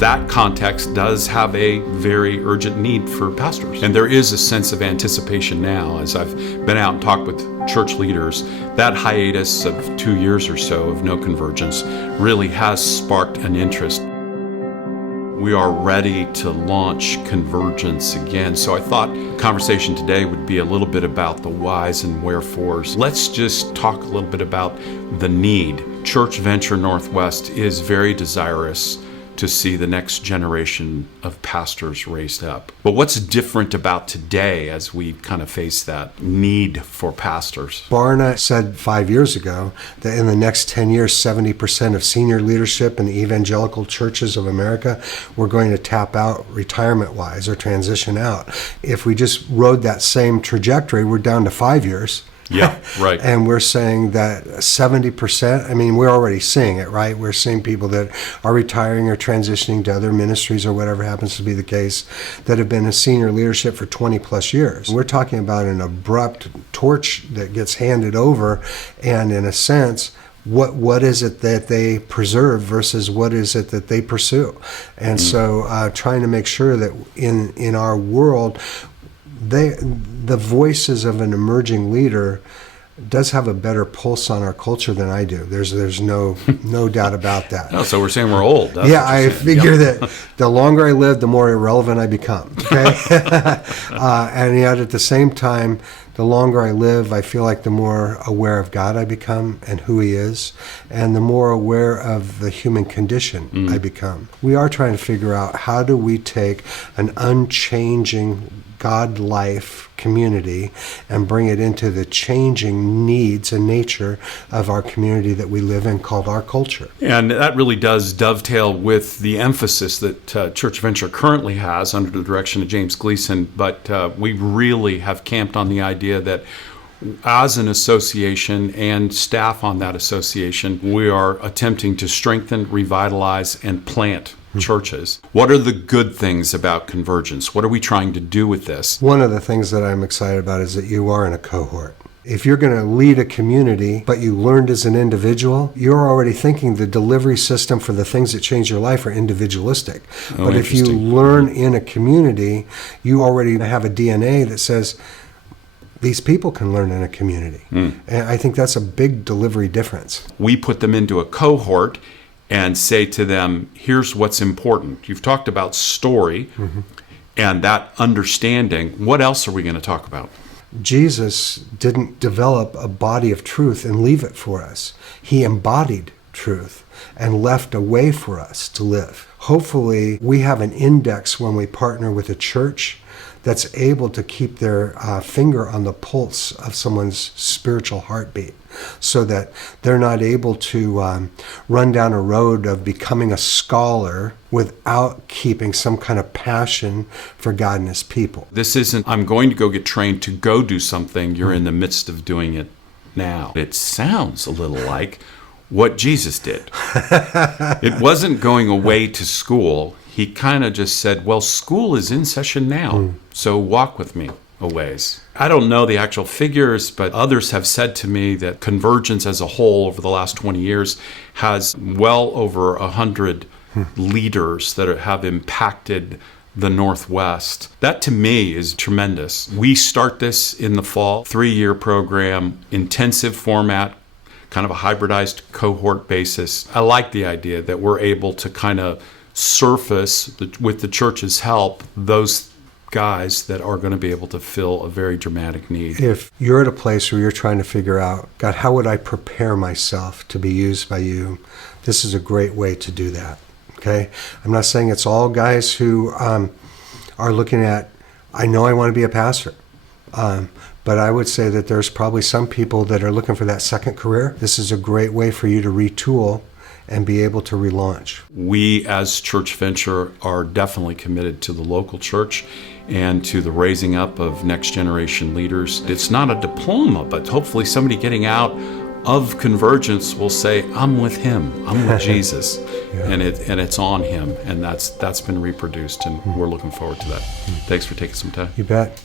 that context does have a very urgent need for pastors. And there is a sense of anticipation now, as I've been out and talked with church leaders. That hiatus of 2 years or so of no convergence really has sparked an interest. We are ready to launch Convergence again. So I thought the conversation today would be a little bit about the whys and wherefores. Let's just talk a little bit about the need. Church Venture Northwest is very desirous to see the next generation of pastors raised up. But what's different about today as we kind of face that need for pastors? Barna said 5 years ago that in the next 10 years, 70% of senior leadership in the evangelical churches of America were going to tap out retirement-wise or transition out. If we just rode that same trajectory, we're down to 5 years. Yeah, right. And we're saying that 70%, I mean, we're already seeing it, right? We're seeing people that are retiring or transitioning to other ministries or whatever happens to be the case that have been in senior leadership for 20 plus years. We're talking about an abrupt torch that gets handed over, and in a sense, what is it that they preserve versus what is it that they pursue? And so trying to make sure that in our world, the voices of an emerging leader does have a better pulse on our culture than I do. There's no doubt about that. Oh, so we're saying we're old. Yeah, I figure that the longer I live, the more irrelevant I become. Okay, and yet at the same time, the longer I live, I feel like the more aware of God I become and who He is, and the more aware of the human condition I become. We are trying to figure out how do we take an unchanging God life community and bring it into the changing needs and nature of our community that we live in called our culture. And that really does dovetail with the emphasis that Church Venture currently has under the direction of James Gleason, but we really have camped on the idea that as an association and staff on that association, we are attempting to strengthen, revitalize, and plant churches. What are the good things about Convergence? What are we trying to do with this? One of the things that I'm excited about is that you are in a cohort. If you're going to lead a community, but you learned as an individual, you're already thinking the delivery system for the things that change your life are individualistic. But if you learn in a community, you already have a DNA that says, these people can learn in a community. And I think that's a big delivery difference. We put them into a cohort and say to them, here's what's important. You've talked about story and that understanding. What else are we going to talk about? Jesus didn't develop a body of truth and leave it for us. He embodied truth and left a way for us to live. Hopefully, we have an index when we partner with a church that's able to keep their finger on the pulse of someone's spiritual heartbeat so that they're not able to run down a road of becoming a scholar without keeping some kind of passion for God and His people. This isn't, I'm going to go get trained to go do something. You're in the midst of doing it now. It sounds a little like what Jesus did. It wasn't going away to school. He kind of just said, well, school is in session now, so walk with me a ways. I don't know the actual figures, but others have said to me that Convergence as a whole over the last 20 years has well over 100 leaders that have impacted the Northwest. That to me is tremendous. We start this in the fall, 3-year program, intensive format, kind of a hybridized cohort basis. I like the idea that we're able to kind of surface, with the church's help, those guys that are going to be able to fill a very dramatic need. If you're at a place where you're trying to figure out, God, how would I prepare myself to be used by you? This is a great way to do that, okay? I'm not saying it's all guys who are looking at, I know I want to be a pastor. But I would say that there's probably some people that are looking for that second career. This is a great way for you to retool and be able to relaunch. We as Church Venture are definitely committed to the local church and to the raising up of next generation leaders. It's not a diploma, but hopefully somebody getting out of Convergence will say, I'm with Him, I'm with Jesus, and it's on Him, and that's been reproduced, and we're looking forward to that. Thanks for taking some time. You bet.